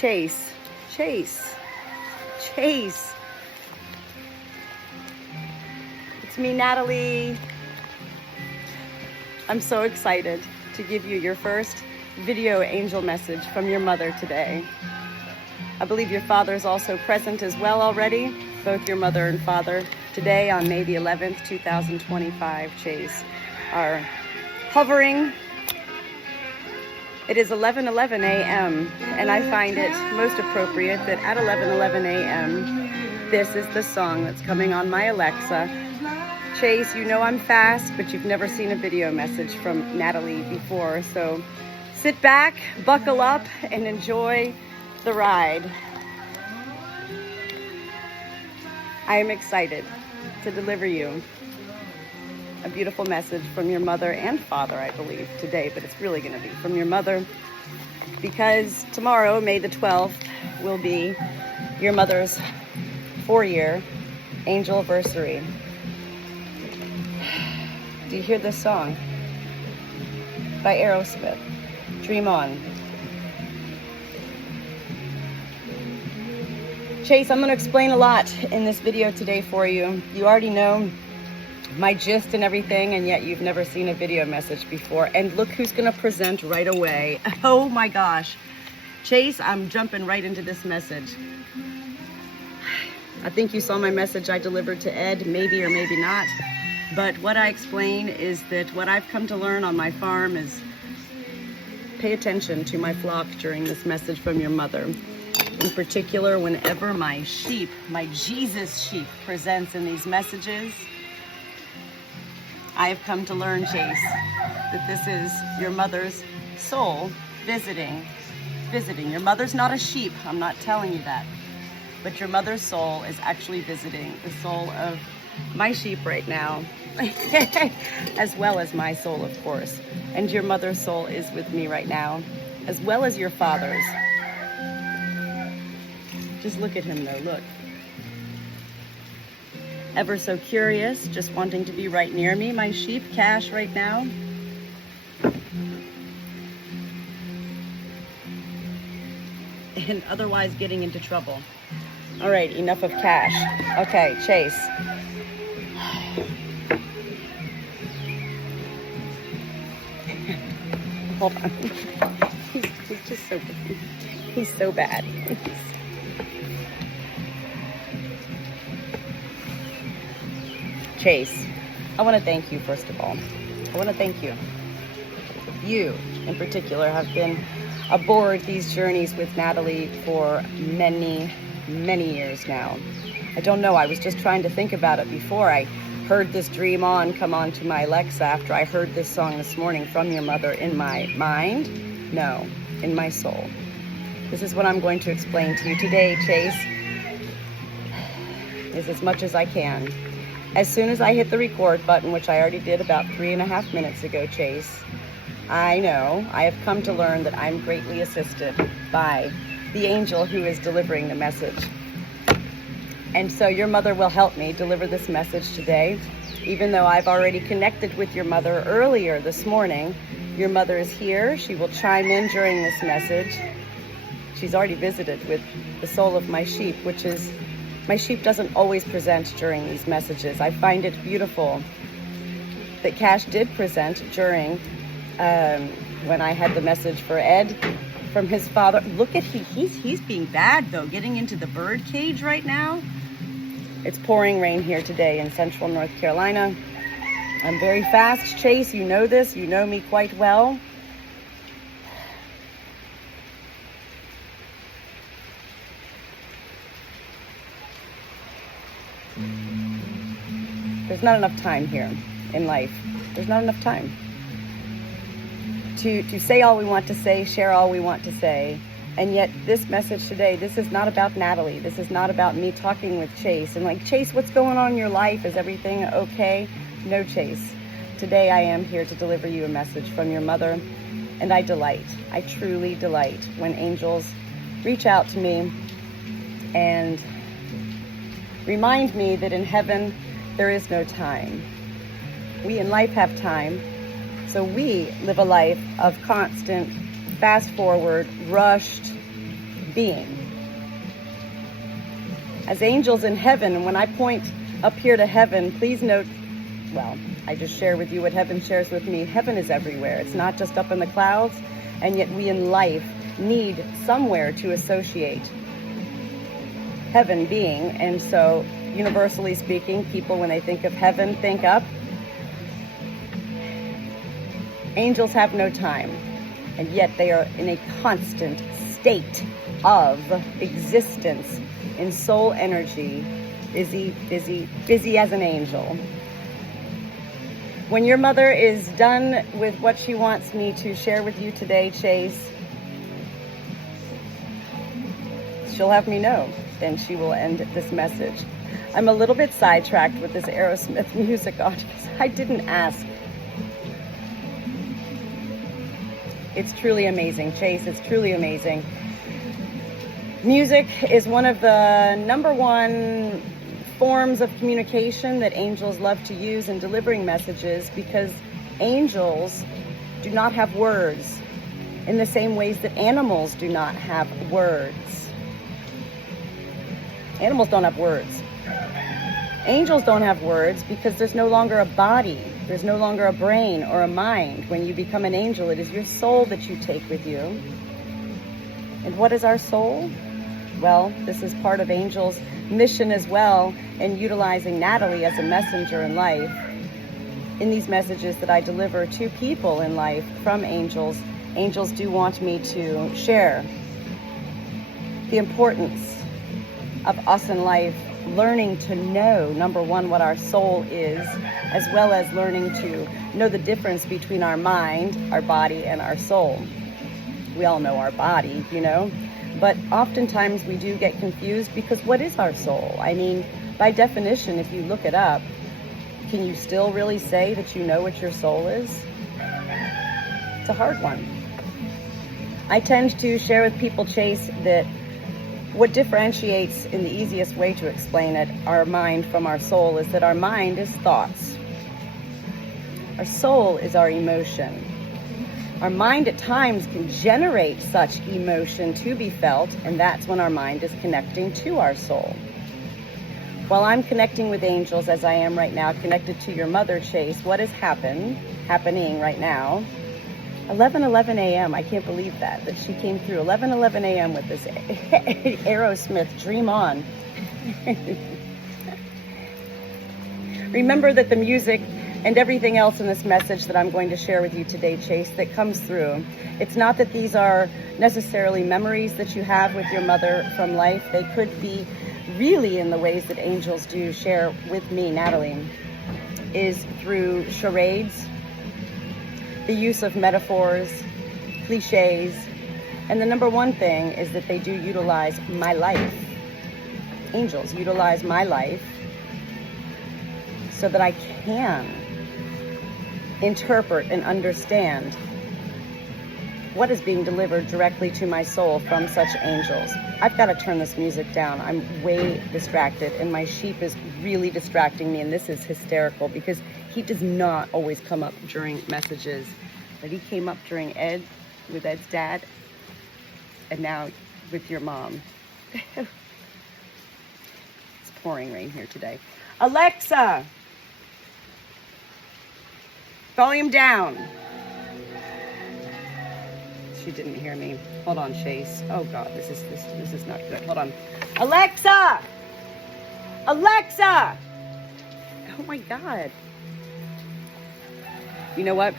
Chase, Chase, Chase. It's me, Natalie. I'm so excited to give you your first video angel message from your mother today. I believe your father is also present as well already, both your mother and father. Today on May the 11th, 2025, Chase, are hovering. It is 11:11 a.m. and I find it most appropriate that at 11:11 a.m. this is the song that's coming on my Alexa. Chase, you know I'm fast, but you've never seen a video message from Natalie before, so sit back, buckle up, and enjoy the ride. I am excited to deliver you a beautiful message from your mother and father, I believe, today, but it's really going to be from your mother because tomorrow, May the 12th, will be your mother's 4-year angelversary. Do you hear this song? By Aerosmith, Dream On. Chase, I'm going to explain a lot in this video today for you. You already know my gist and everything, and yet you've never seen a video message before. And look who's going to present right away. Oh my gosh. Chase, I'm jumping right into this message. I think you saw my message I delivered to Ed, maybe or maybe not. But what I explain is that what I've come to learn on my farm is pay attention to my flock during this message from your mother. In particular, whenever my sheep, my Jesus sheep, presents in these messages, I have come to learn, Chase, that this is your mother's soul visiting. Your mother's not a sheep, I'm not telling you that. But your mother's soul is actually visiting the soul of my sheep right now, as well as my soul, of course. And your mother's soul is with me right now, as well as your father's. Just look at him though, look. Ever so curious, just wanting to be right near me, my sheep, Cash, right now. And otherwise getting into trouble. All right, enough of Cash. Okay, Chase. Hold on. He's just so bad. He's so bad. Chase, I want to thank you, first of all. I want to thank you. You, in particular, have been aboard these journeys with Natalie for many, many years now. I don't know, I was just trying to think about it before I heard this Dream On come on to my Alexa after I heard this song this morning from your mother in my mind. No, in my soul. This is what I'm going to explain to you today, Chase, is as much as I can. As soon as I hit the record button, which I already did about 3.5 minutes ago, Chase, I know I have come to learn that I'm greatly assisted by the angel who is delivering the message. And so your mother will help me deliver this message today. Even though I've already connected with your mother earlier this morning, your mother is here. She will chime in during this message. She's already visited with the soul of my sheep, which is, my sheep doesn't always present during these messages. I find it beautiful that Cash did present during when I had the message for Ed from his father. Look at he's being bad though, getting into the bird cage right now. It's pouring rain here today in central North Carolina. I'm very fast, Chase. You know this. You know me quite well. There's not enough time here in life. There's not enough time to say all we want to say, share all we want to say. And yet this message today, this is not about Natalie. This is not about me talking with Chase and like, Chase, what's going on in your life? Is everything okay? No, Chase. Today I am here to deliver you a message from your mother. And I delight, I truly delight when angels reach out to me and remind me that in heaven there is no time. We in life have time. So we live a life of constant, fast forward, rushed, being. As angels in heaven, and when I point up here to heaven, please note, well, I just share with you what heaven shares with me. Heaven is everywhere. It's not just up in the clouds, and yet we in life need somewhere to associate heaven being. And so, universally speaking, people, when they think of heaven, think up. Angels have no time, and yet they are in a constant state of existence in soul energy, busy, busy, busy as an angel. When your mother is done with what she wants me to share with you today, Chase, she'll have me know, and she will end this message. I'm a little bit sidetracked with this Aerosmith music, audience. I didn't ask. It's truly amazing, Chase. It's truly amazing. Music is one of the number one forms of communication that angels love to use in delivering messages, because angels do not have words in the same ways that animals do not have words. Animals don't have words. Angels don't have words because there's no longer a body. There's no longer a brain or a mind. When you become an angel, it is your soul that you take with you. And what is our soul? Well, this is part of angels' mission as well, in utilizing Natalie as a messenger in life. In these messages that I deliver to people in life from angels, angels do want me to share the importance of us in life, learning to know, number one, what our soul is, as well as learning to know the difference between our mind, our body, and our soul. We all know our body, you know, but oftentimes we do get confused, because what is our soul? I mean, by definition, if you look it up, can you still really say that you know what your soul is? It's a hard one. I tend to share with people, Chase, that what differentiates, in the easiest way to explain it, our mind from our soul is that our mind is thoughts. Our soul is our emotion. Our mind at times can generate such emotion to be felt, and that's when our mind is connecting to our soul. While I'm connecting with angels, as I am right now, connected to your mother, Chase, what is happening right now? 11:11 a.m. I can't believe that she came through 11:11 a.m. with this Aerosmith Dream On. Remember that the music and everything else in this message that I'm going to share with you today, Chase, that comes through, it's not that these are necessarily memories that you have with your mother from life. They could be really in the ways that angels do share with me, Natalie, is through charades, the use of metaphors, cliches, and the number one thing is that they do utilize my life. Angels utilize my life so that I can interpret and understand what is being delivered directly to my soul from such angels. I've got to turn this music down. I'm way distracted, and my sheep is really distracting me, and this is hysterical because he does not always come up during messages, but he came up during with Ed's dad, and now with your mom. It's pouring rain here today. Alexa! Volume down. She didn't hear me. Hold on, Chase. Oh God, this is not good. Hold on. Alexa! Alexa! Oh my God. You know what?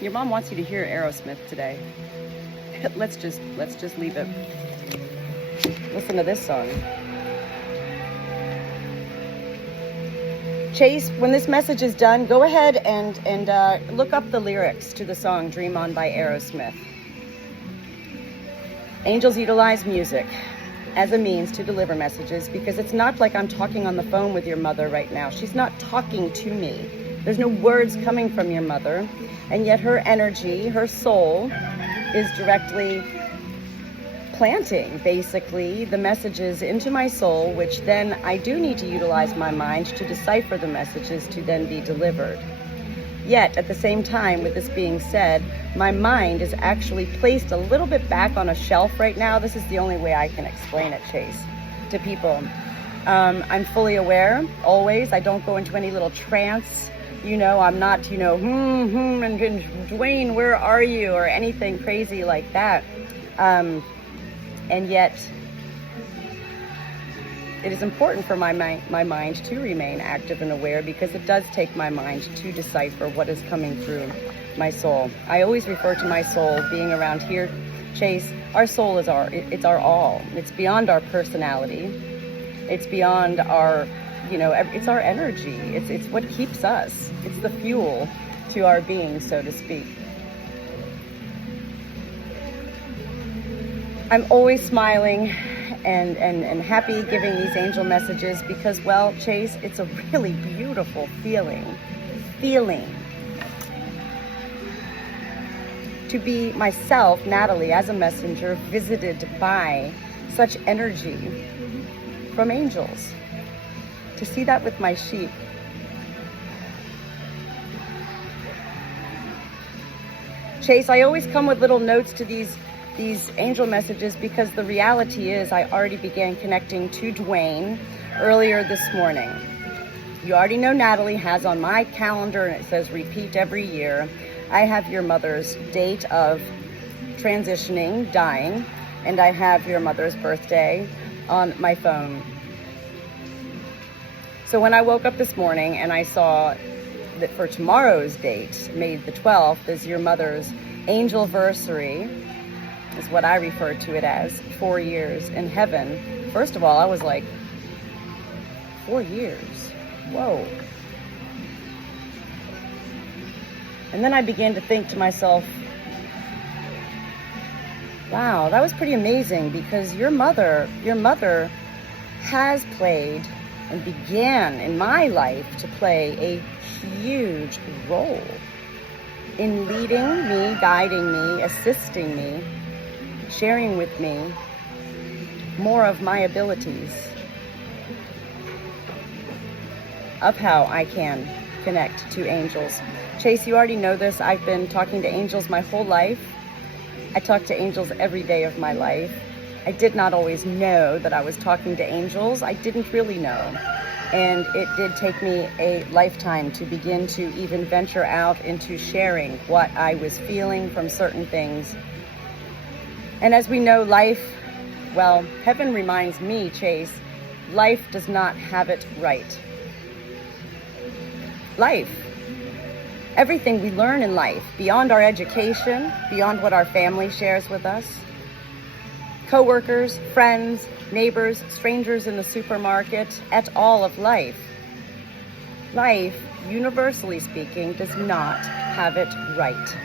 Your mom wants you to hear Aerosmith today. Let's just leave it. Listen to this song. Chase, when this message is done, go ahead and look up the lyrics to the song Dream On by Aerosmith. Angels utilize music as a means to deliver messages because it's not like I'm talking on the phone with your mother right now. She's not talking to me. There's no words coming from your mother, and yet her energy, her soul, is directly planting basically the messages into my soul, which then I do need to utilize my mind to decipher the messages to then be delivered. Yet, at the same time, with this being said, my mind is actually placed a little bit back on a shelf right now. This is the only way I can explain it, Chase, to people. I'm fully aware, always. I don't go into any little trance. I'm not, and Duane, where are you? Or anything crazy like that. And yet, it is important for my mind to remain active and aware, because it does take my mind to decipher what is coming through my soul. I always refer to my soul being around here, Chase. Our soul is it's our all. It's beyond our personality. It's beyond our, it's our energy. It's what keeps us. It's the fuel to our being, so to speak. I'm always smiling and happy giving these angel messages because, well, Chase, it's a really beautiful feeling to be myself, Natalie, as a messenger, visited by such energy from angels. To see that with my sheep. Chase, I always come with little notes to these angel messages because the reality is I already began connecting to Duane earlier this morning. You already know Natalie has on my calendar, and it says repeat every year, I have your mother's date of transitioning, dying, and I have your mother's birthday on my phone. So when I woke up this morning and I saw that for tomorrow's date, May the 12th, is your mother's angelversary, is what I refer to it as, 4 years in heaven. First of all, I was like, 4 years? Whoa. And then I began to think to myself, wow, that was pretty amazing, because your mother has played and began in my life to play a huge role in leading me, guiding me, assisting me, sharing with me more of my abilities of how I can connect to angels. Chase, you already know this. I've been talking to angels my whole life. I talk to angels every day of my life. I did not always know that I was talking to angels. I didn't really know. And it did take me a lifetime to begin to even venture out into sharing what I was feeling from certain things. And as we know, life, well, heaven reminds me, Chase, life does not have it right. Life. Everything we learn in life, beyond our education, beyond what our family shares with us, co-workers, friends, neighbors, strangers in the supermarket, et al. Of life. Life, universally speaking, does not have it right.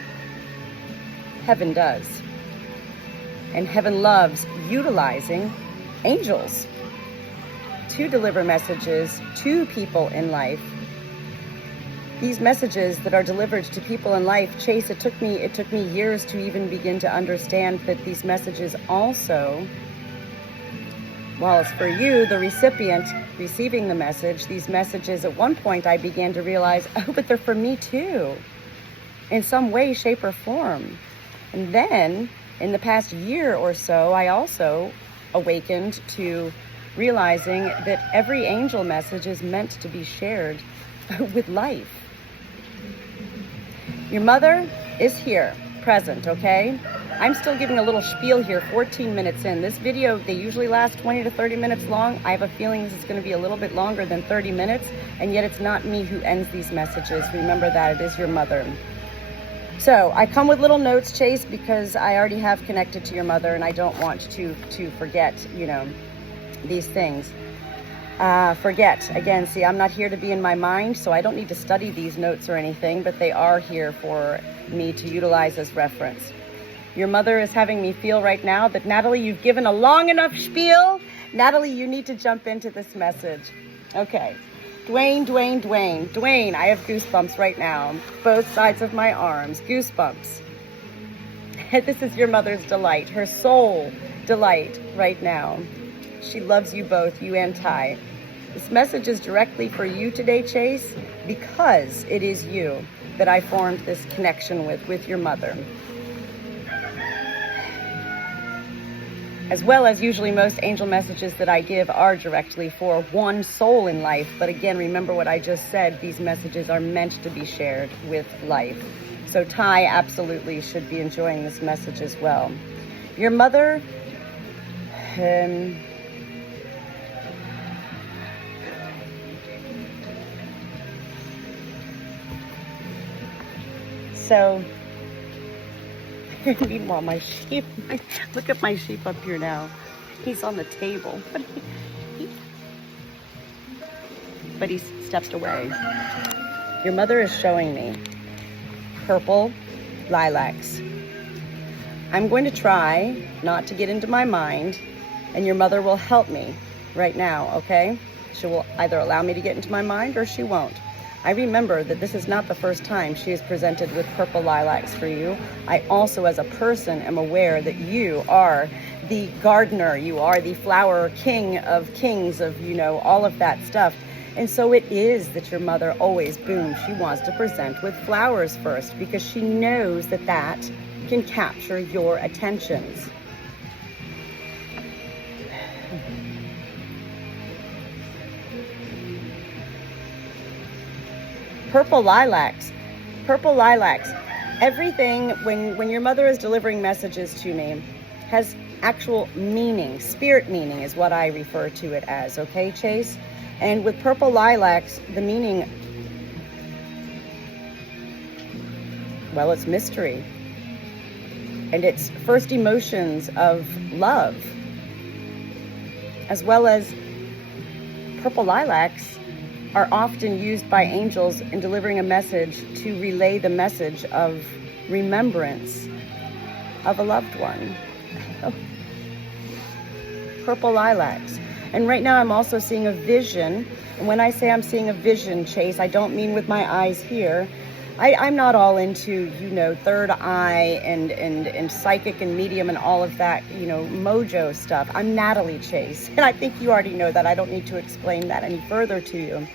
Heaven does. And heaven loves utilizing angels to deliver messages to people in life. These messages that are delivered to people in life, Chase, it took me years to even begin to understand that these messages also, while it's for you, the recipient receiving the message, these messages, at one point I began to realize, oh, but they're for me too, in some way, shape, or form. And then, in the past year or so, I also awakened to realizing that every angel message is meant to be shared with life. Your mother is here, present, okay? I'm still giving a little spiel here, 14 minutes in. This video, they usually last 20 to 30 minutes long. I have a feeling this is going to be a little bit longer than 30 minutes, and yet it's not me who ends these messages. Remember that, it is your mother. So I come with little notes, Chase, because I already have connected to your mother, and I don't want to forget, these things. Forget. Again, see, I'm not here to be in my mind, so I don't need to study these notes or anything, but they are here for me to utilize as reference. Your mother is having me feel right now that, Natalie, you've given a long enough spiel. Natalie, you need to jump into this message. Okay. Duane, I have goosebumps right now. Both sides of my arms. Goosebumps. This is your mother's delight, her soul delight right now. She loves you both, you and Ty. This message is directly for you today, Chase, because it is you. that I formed this connection with your mother. As well as usually most angel messages that I give are directly for one soul in life. But again, remember what I just said, these messages are meant to be shared with life. So Ty absolutely should be enjoying this message as well. Your mother, so, meanwhile, my sheep, look at my sheep up here now. He's on the table, but he's stepped away. Your mother is showing me purple lilacs. I'm going to try not to get into my mind, and your mother will help me right now, okay? She will either allow me to get into my mind or she won't. I remember that this is not the first time she is presented with purple lilacs for you. I also, as a person, am aware that you are the gardener, you are the flower king of kings, of, you know, all of that stuff. And so it is that your mother always, boom, she wants to present with flowers first, because she knows that that can capture your attentions. Purple lilacs. Purple lilacs. Everything, when your mother is delivering messages to me, has actual meaning. Spirit meaning is what I refer to it as, okay, Chase? And with purple lilacs, the meaning, well, it's mystery. And it's first emotions of love. As well as purple lilacs are often used by angels in delivering a message to relay the message of remembrance of a loved one. Purple lilacs. And right now I'm also seeing a vision. And when I say I'm seeing a vision, Chase, I don't mean with my eyes here. I'm not all into, you know, third eye and psychic and medium and all of that, you know, mojo stuff. I'm Natalie Chase, and I think you already know that. I don't need to explain that any further to you.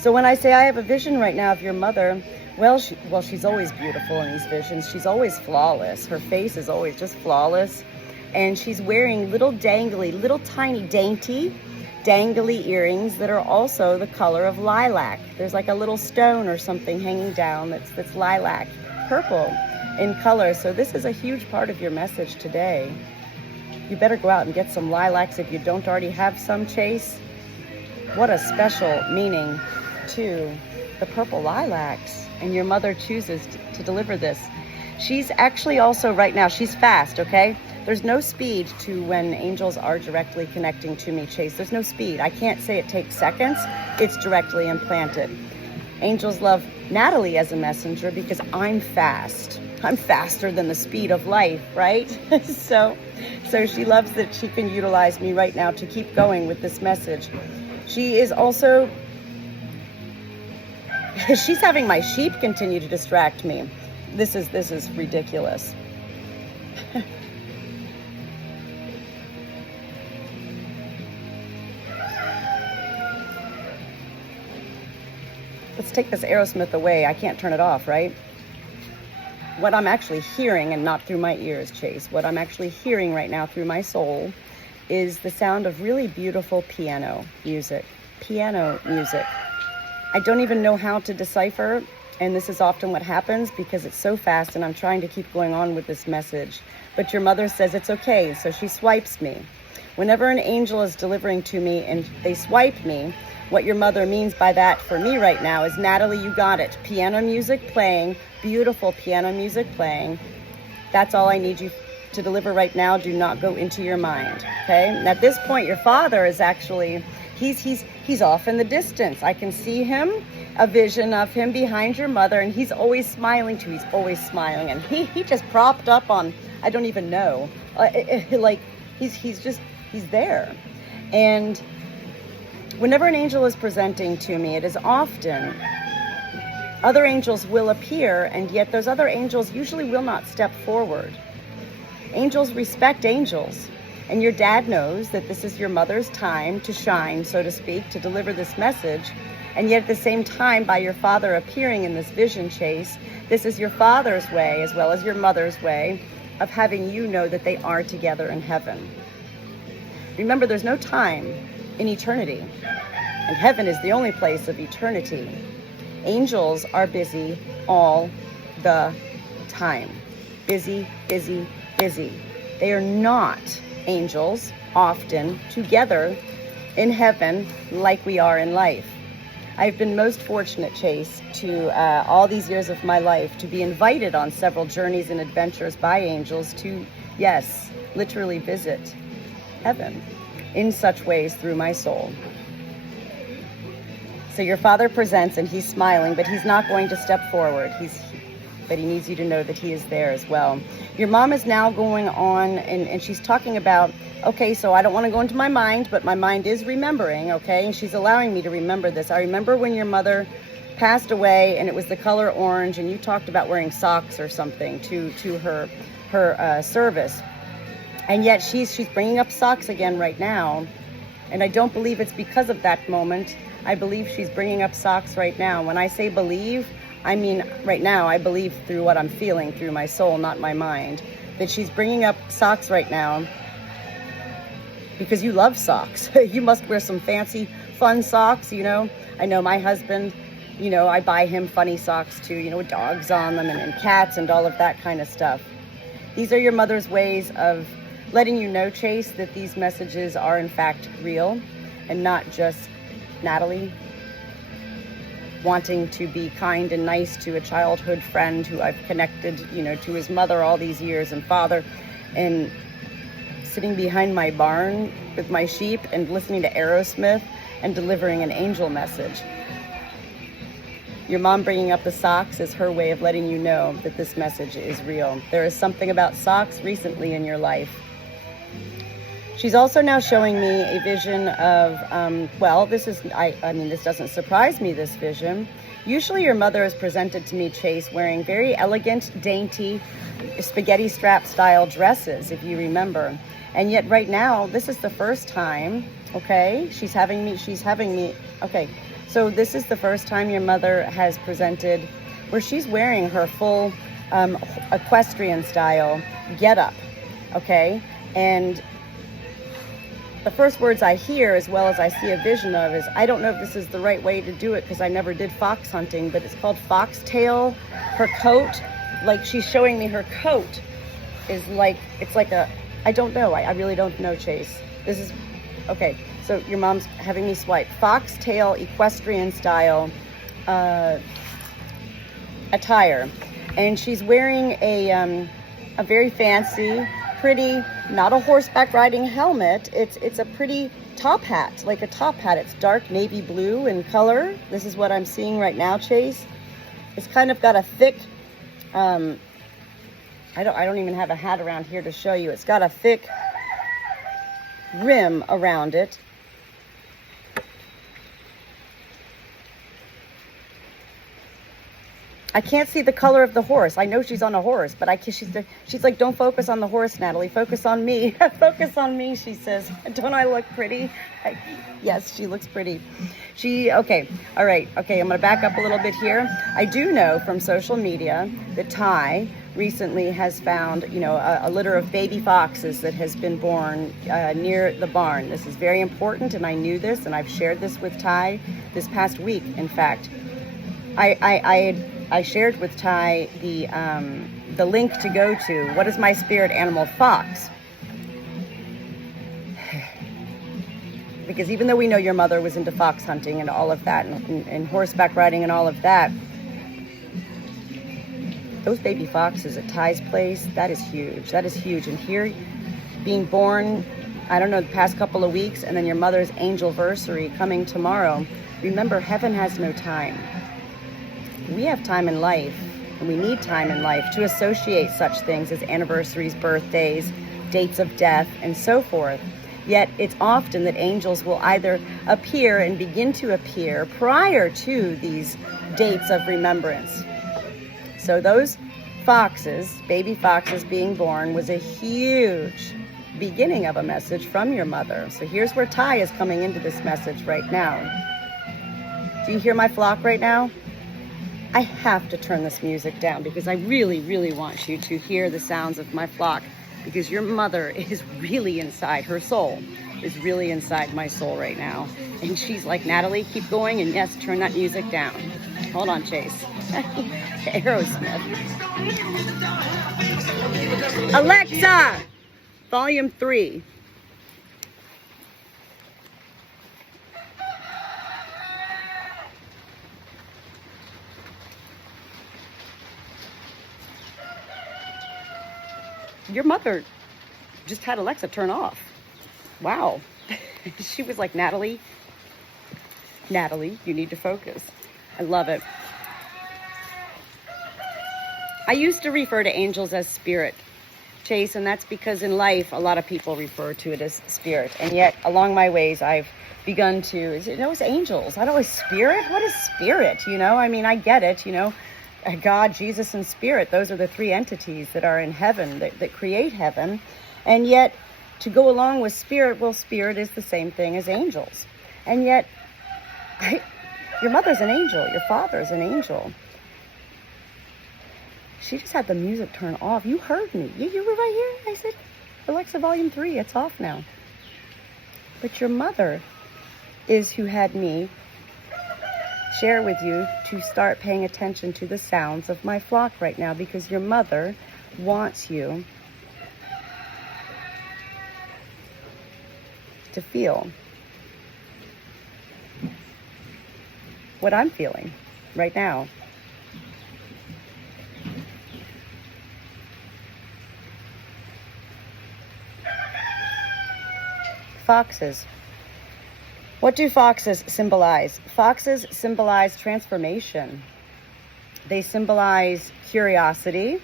So when I say I have a vision right now of your mother, well, she's always beautiful in these visions. She's always flawless. Her face is always just flawless. And she's wearing little dangly, little tiny dainty dangly earrings that are also the color of lilac. There's like a little stone or something hanging down that's lilac, purple in color. So this is a huge part of your message today. You better go out and get some lilacs if you don't already have some, Chase. What a special meaning to the purple lilacs. And your mother chooses to deliver this. She's actually also right now, she's fast, okay? There's no speed to when angels are directly connecting to me, Chase. There's no speed. I can't say it takes seconds. It's directly implanted. Angels love Natalie as a messenger because I'm fast. I'm faster than the speed of light, right? So she loves that she can utilize me right now to keep going with this message. She is also, she's having my sheep continue to distract me. This is ridiculous. Let's take this Aerosmith away. I can't turn it off, right? What I'm actually hearing, and not through my ears, Chase, what I'm actually hearing right now through my soul is the sound of really beautiful piano music. Piano music. I don't even know how to decipher, and this is often what happens because it's so fast and I'm trying to keep going on with this message. But your mother says it's okay, so she swipes me. Whenever an angel is delivering to me and they swipe me, what your mother means by that for me right now is, Natalie, you got it. Piano music playing, beautiful piano music playing. That's all I need you to deliver right now. Do not go into your mind, okay? And at this point, your father is actually, he's off in the distance. I can see him, a vision of him behind your mother, and he's always smiling too. He's always smiling, and he just propped up on, I don't even know, like he's there. And whenever an angel is presenting to me, it is often other angels will appear, and yet those other angels usually will not step forward. Angels respect angels, and your dad knows that this is your mother's time to shine, so to speak, to deliver this message. And yet at the same time, by your father appearing in this vision, Chase, this is your father's way as well as your mother's way of having you know that they are together in heaven. Remember, there's no time in eternity, and heaven is the only place of eternity. Angels are busy all the time. Busy, busy, busy. They are not angels often together in heaven like we are in life. I've been most fortunate, Chase, to all these years of my life to be invited on several journeys and adventures by angels to, yes, literally visit heaven in such ways through my soul. So your father presents and he's smiling, but he's not going to step forward. But he needs you to know that he is there as well. Your mom is now going on and she's talking about, okay, so I don't want to go into my mind, but my mind is remembering, okay? And she's allowing me to remember this. I remember when your mother passed away and it was the color orange and you talked about wearing socks or something to her service. And yet she's bringing up socks again right now. And I don't believe it's because of that moment. I believe she's bringing up socks right now. When I say believe, I mean right now. I believe through what I'm feeling, through my soul, not my mind, that she's bringing up socks right now because you love socks. You must wear some fancy, fun socks, you know. I know my husband, you know, I buy him funny socks too, you know, with dogs on them and cats and all of that kind of stuff. These are your mother's ways of letting you know, Chase, that these messages are in fact real and not just Natalie wanting to be kind and nice to a childhood friend who I've connected, you know, to his mother all these years and father, and sitting behind my barn with my sheep and listening to Aerosmith and delivering an angel message. Your mom bringing up the socks is her way of letting you know that this message is real. There is something about socks recently in your life. She's also now showing me a vision of, well, this is, I mean, this doesn't surprise me, this vision. Usually your mother is presented to me, Chase, wearing very elegant, dainty, spaghetti strap style dresses, if you remember. And yet right now, this is the first time, okay, she's having me, okay. So this is the first time your mother has presented where she's wearing her full equestrian style getup, okay? And the first words I hear, as well as I see a vision of, is, I don't know if this is the right way to do it because I never did fox hunting, but it's called foxtail. Her coat, like she's showing me her coat, is like, it's like a, I don't know. I really don't know, Chase. This is, okay, so your mom's having me swipe. Foxtail equestrian style attire. And she's wearing a very fancy, pretty, not a horseback riding helmet. It's a pretty top hat, like a top hat. It's dark navy blue in color. This is what I'm seeing right now, Chase. It's kind of got a thick, I don't even have a hat around here to show you. It's got a thick rim around it. I can't see the color of the horse. I know she's on a horse, but she's like, don't focus on the horse, Natalie. Focus on me. Focus on me, she says. Don't I look pretty? Yes, she looks pretty. Okay, all right. Okay, I'm going to back up a little bit here. I do know from social media that Ty recently has found, you know, a litter of baby foxes that has been born near the barn. This is very important, and I knew this, and I've shared this with Ty this past week, in fact. I shared with Ty the link to go to. What is my spirit animal? Fox. Because even though we know your mother was into fox hunting and all of that, and horseback riding and all of that, those baby foxes at Ty's place, that is huge. That is huge. And here, being born, I don't know, the past couple of weeks, and then your mother's angelversary coming tomorrow. Remember, heaven has no time. We have time in life, and we need time in life to associate such things as anniversaries, birthdays, dates of death, and so forth. Yet it's often that angels will either appear and begin to appear prior to these dates of remembrance. So those foxes, baby foxes being born, was a huge beginning of a message from your mother. So here's where Ty is coming into this message right now. Do you hear my flock right now? I have to turn this music down because I really, really want you to hear the sounds of my flock, because your mother is really inside, her soul is really inside my soul right now. And she's like, Natalie, keep going, and yes, turn that music down. Hold on, Chase. Aerosmith. Alexa, volume 3. Your mother just had Alexa turn off. Wow. She was like, Natalie, you need to focus. I love it. I used to refer to angels as spirit, Chase, and that's because in life, a lot of people refer to it as spirit. And yet, along my ways, I've begun to, it's angels. I don't know, spirit? What is spirit? I mean, I get it, God, Jesus, and spirit. Those are the 3 entities that are in heaven, that create heaven. And yet, to go along with spirit, well, spirit is the same thing as angels. And yet, your mother's an angel. Your father's an angel. She just had the music turn off. You heard me. You were right here. I said, Alexa, volume 3, it's off now. But your mother is who had me share with you to start paying attention to the sounds of my flock right now, because your mother wants you to feel what I'm feeling right now. Foxes. What do foxes symbolize? Foxes symbolize transformation. They symbolize curiosity.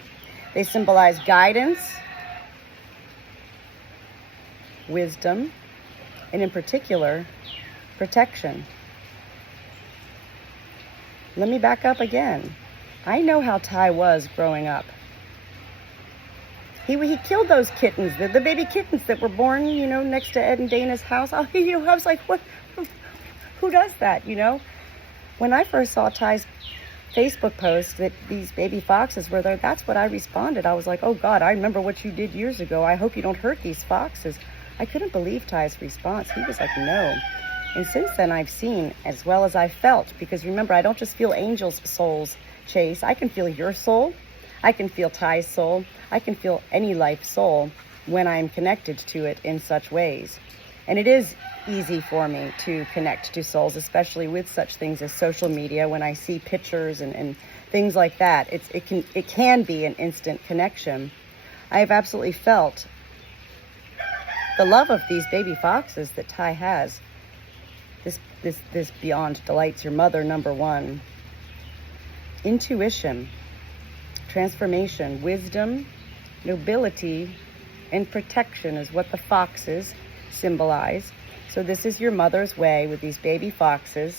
They symbolize guidance, wisdom, and in particular, protection. Let me back up again. I know how Ty was growing up. He killed those kittens, the baby kittens that were born, next to Ed and Dana's house. I was like, what? Who does that, When I first saw Ty's Facebook post that these baby foxes were there, that's what I responded. I was like, oh God, I remember what you did years ago. I hope you don't hurt these foxes. I couldn't believe Ty's response. He was like, no. And since then I've seen as well as I felt, because remember, I don't just feel angels' souls, Chase. I can feel your soul. I can feel Ty's soul. I can feel any life soul when I'm connected to it in such ways. And it is easy for me to connect to souls, especially with such things as social media. When I see pictures and things like that, it can be an instant connection. I have absolutely felt the love of these baby foxes that Ty has. This beyond delights your mother, number 1. Intuition, transformation, wisdom, nobility, and protection is what the foxes symbolize. So this is your mother's way with these baby foxes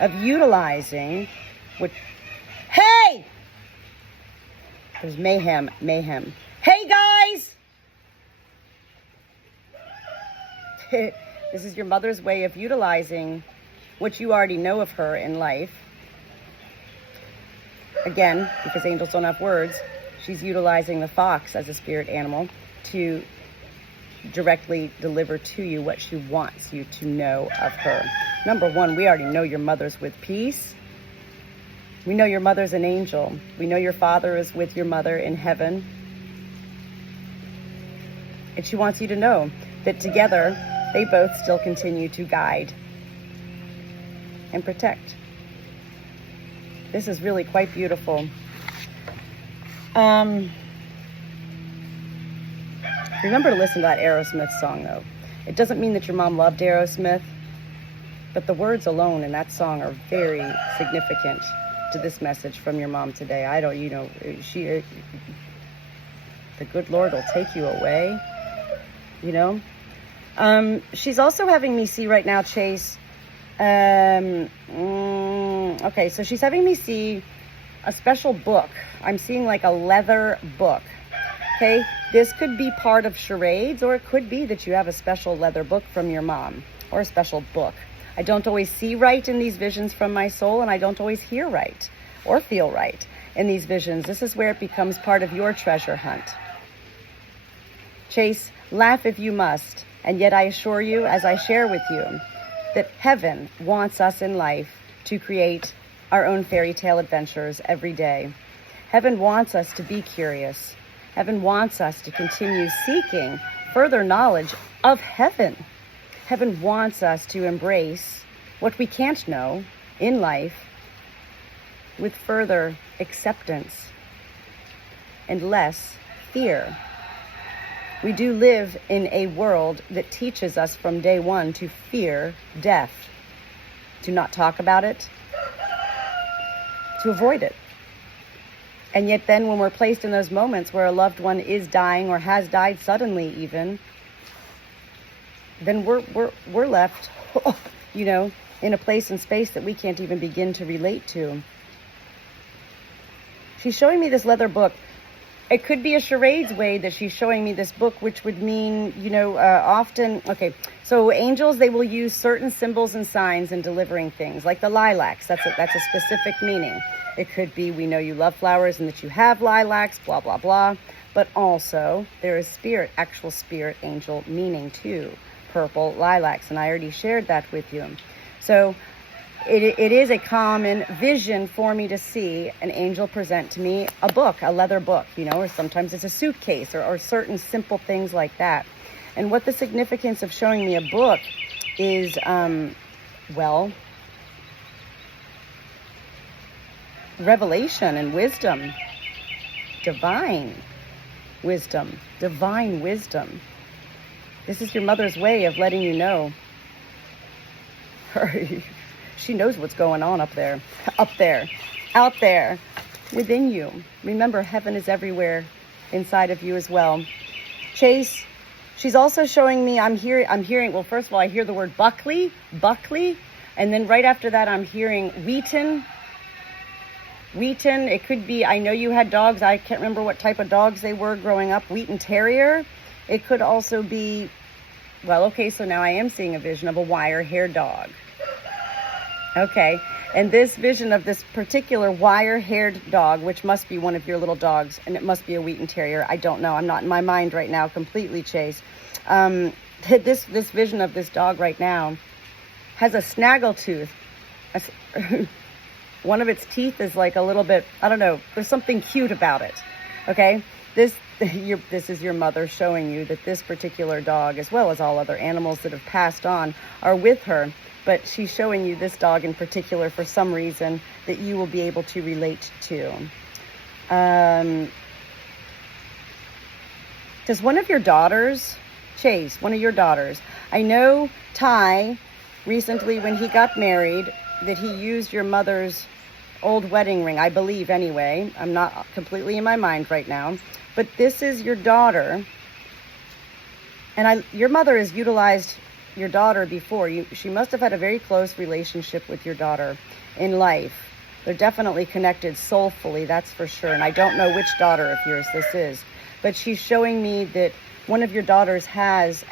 of utilizing what... Hey! There's mayhem. Hey, guys! This is your mother's way of utilizing what you already know of her in life. Again, because angels don't have words, she's utilizing the fox as a spirit animal to directly deliver to you what she wants you to know of her. Number 1, we already know your mother's with peace. We know your mother's an angel. We know your father is with your mother in heaven. And she wants you to know that together they both still continue to guide and protect. This is really quite beautiful. Remember to listen to that Aerosmith song, though. It doesn't mean that your mom loved Aerosmith, but the words alone in that song are very significant to this message from your mom today. The good Lord will take you away, She's also having me see right now, Chase. Okay, so she's having me see a special book. I'm seeing like a leather book. Okay, this could be part of charades, or it could be that you have a special leather book from your mom, or a special book. I don't always see right in these visions from my soul, and I don't always hear right or feel right in these visions. This is where it becomes part of your treasure hunt. Chase, laugh if you must, and yet I assure you, as I share with you, that heaven wants us in life to create our own fairy tale adventures every day. Heaven wants us to be curious. Heaven wants us to continue seeking further knowledge of heaven. Heaven wants us to embrace what we can't know in life with further acceptance and less fear. We do live in a world that teaches us from day one to fear death, to not talk about it, to avoid it. And yet then when we're placed in those moments where a loved one is dying or has died suddenly even, then we're left, in a place and space that we can't even begin to relate to. She's showing me this leather book. It could be a charades way that she's showing me this book, which would mean, often, so angels, they will use certain symbols and signs in delivering things, like the lilacs. That's a specific meaning. It could be, we know you love flowers and that you have lilacs, blah, blah, blah. But also, there is actual spirit angel meaning too. Purple lilacs, and I already shared that with you. So it is a common vision for me to see an angel present to me a book, a leather book, or sometimes it's a suitcase or certain simple things like that. And what the significance of showing me a book is, revelation and wisdom, divine wisdom. This is your mother's way of letting you know. She knows what's going on up there, out there, within you. Remember, heaven is everywhere inside of you as well. Chase, she's also showing me, I'm hearing, well, first of all, I hear the word Buckley, and then right after that, I'm hearing Wheaton. It could be, I know you had dogs. I can't remember what type of dogs they were growing up. Wheaton Terrier. It could also be, so now I am seeing a vision of a wire-haired dog. Okay, and this vision of this particular wire-haired dog, which must be one of your little dogs, and it must be a Wheaton Terrier. I don't know. I'm not in my mind right now completely, Chase. This vision of this dog right now has a snaggletooth. One of its teeth is like a little bit, I don't know, there's something cute about it, okay? This is your mother showing you that this particular dog, as well as all other animals that have passed on, are with her. But she's showing you this dog in particular for some reason that you will be able to relate to. Does one of your daughters, Chase, one of your daughters, I know Ty, recently when he got married, that he used your mother's old wedding ring, I believe anyway. I'm not completely in my mind right now. But this is your daughter. And your mother has utilized your daughter before. She must have had a very close relationship with your daughter in life. They're definitely connected soulfully, that's for sure. And I don't know which daughter of yours this is. But she's showing me that one of your daughters has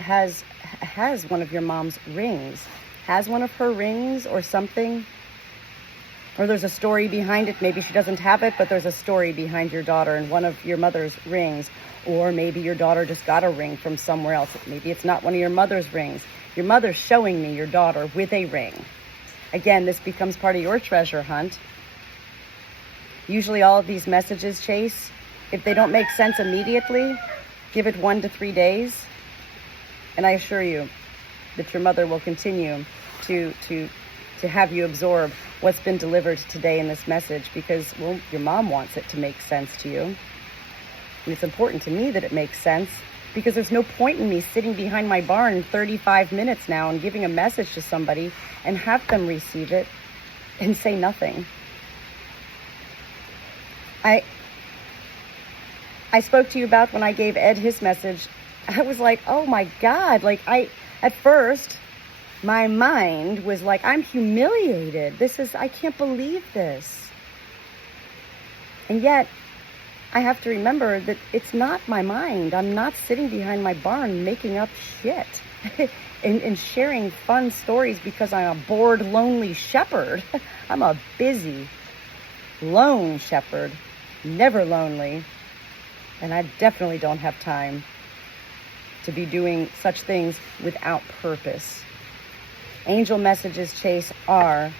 one of your mom's rings. Has one of her rings or something. Or there's a story behind it. Maybe she doesn't have it, but there's a story behind your daughter and one of your mother's rings. Or maybe your daughter just got a ring from somewhere else. Maybe it's not one of your mother's rings. Your mother's showing me your daughter with a ring. Again, this becomes part of your treasure hunt. Usually all of these messages, Chase, if they don't make sense immediately, give it 1 to 3 days. And I assure you that your mother will continue to have you absorb what's been delivered today in this message because, well, your mom wants it to make sense to you. And it's important to me that it makes sense because there's no point in me sitting behind my barn 35 minutes now and giving a message to somebody and have them receive it and say nothing. I spoke to you about when I gave Ed his message. I was like, oh my God, at first, my mind was like, I'm humiliated. I can't believe this. And yet, I have to remember that it's not my mind. I'm not sitting behind my barn making up shit. and sharing fun stories because I'm a bored, lonely shepherd. I'm a busy, lone shepherd, never lonely. And I definitely don't have time to be doing such things without purpose. Angel messages, Chase, are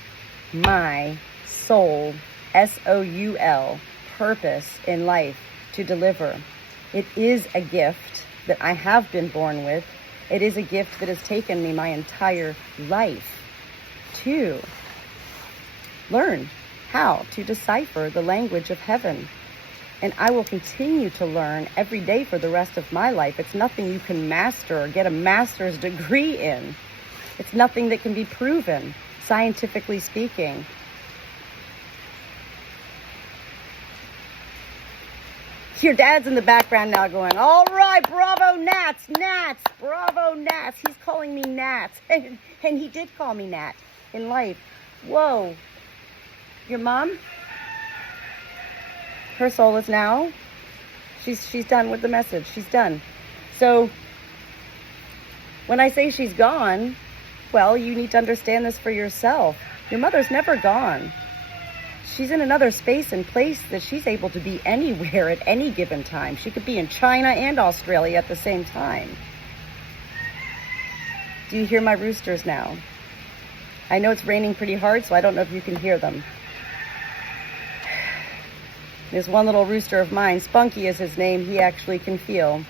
my soul, S-O-U-L, purpose in life to deliver. It is a gift that I have been born with. It is a gift that has taken me my entire life to learn how to decipher the language of heaven. And I will continue to learn every day for the rest of my life. It's nothing you can master or get a master's degree in. It's nothing that can be proven, scientifically speaking. Your dad's in the background now going, all right, bravo, Nats, bravo, Nats. He's calling me Nats. And he did call me Nat in life. Whoa. Your mom? Her soul is now, she's done with the message. She's done. So when I say she's gone, well, you need to understand this for yourself. Your mother's never gone. She's in another space and place that she's able to be anywhere at any given time. She could be in China and Australia at the same time. Do you hear my roosters now? I know it's raining pretty hard, so I don't know if you can hear them. There's one little rooster of mine, Spunky is his name, he actually can feel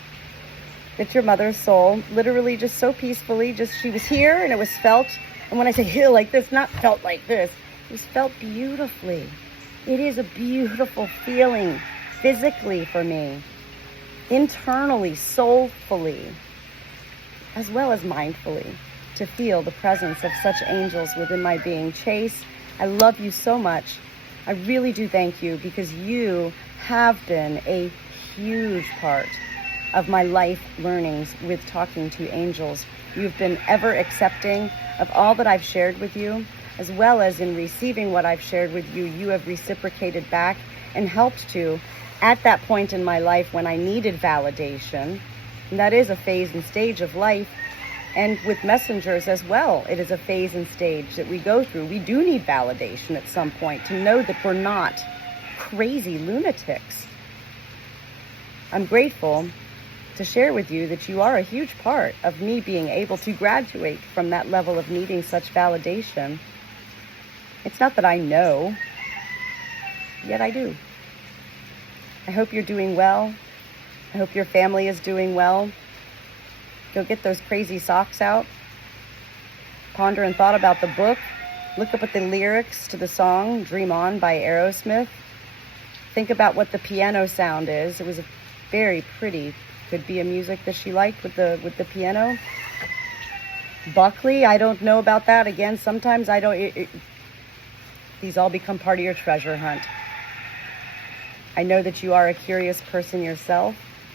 that your mother's soul literally just so peacefully, she was here and it was felt. And when I say here like this, not felt like this, it was felt beautifully. It is a beautiful feeling physically for me, internally, soulfully, as well as mindfully, to feel the presence of such angels within my being. Chase, I love you so much. I really do thank you because you have been a huge part of my life learnings with talking to angels. You've been ever accepting of all that I've shared with you, as well as in receiving what I've shared with you. You have reciprocated back and helped to, at that point in my life when I needed validation, and that is a phase and stage of life, and with messengers as well, it is a phase and stage that we go through. We do need validation at some point to know that we're not crazy lunatics. I'm grateful to share with you that you are a huge part of me being able to graduate from that level of needing such validation. It's not that I know, yet I do. I hope you're doing well. I hope your family is doing well. Go get those crazy socks out. Ponder and thought about the book. Look up at the lyrics to the song Dream On by Aerosmith. Think about what the piano sound is. It was a very pretty, could be a music that she liked with the piano. Buckley, I don't know about that. Again, sometimes I don't, these all become part of your treasure hunt. I know that you are a curious person yourself.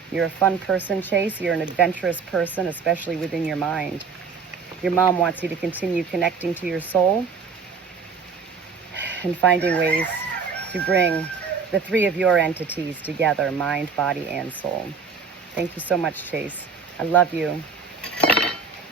You're a fun person, Chase. You're an adventurous person, especially within your mind. Your mom wants you to continue connecting to your soul and finding ways to bring the three of your entities together, mind, body, and soul. Thank you so much, Chase. I love you.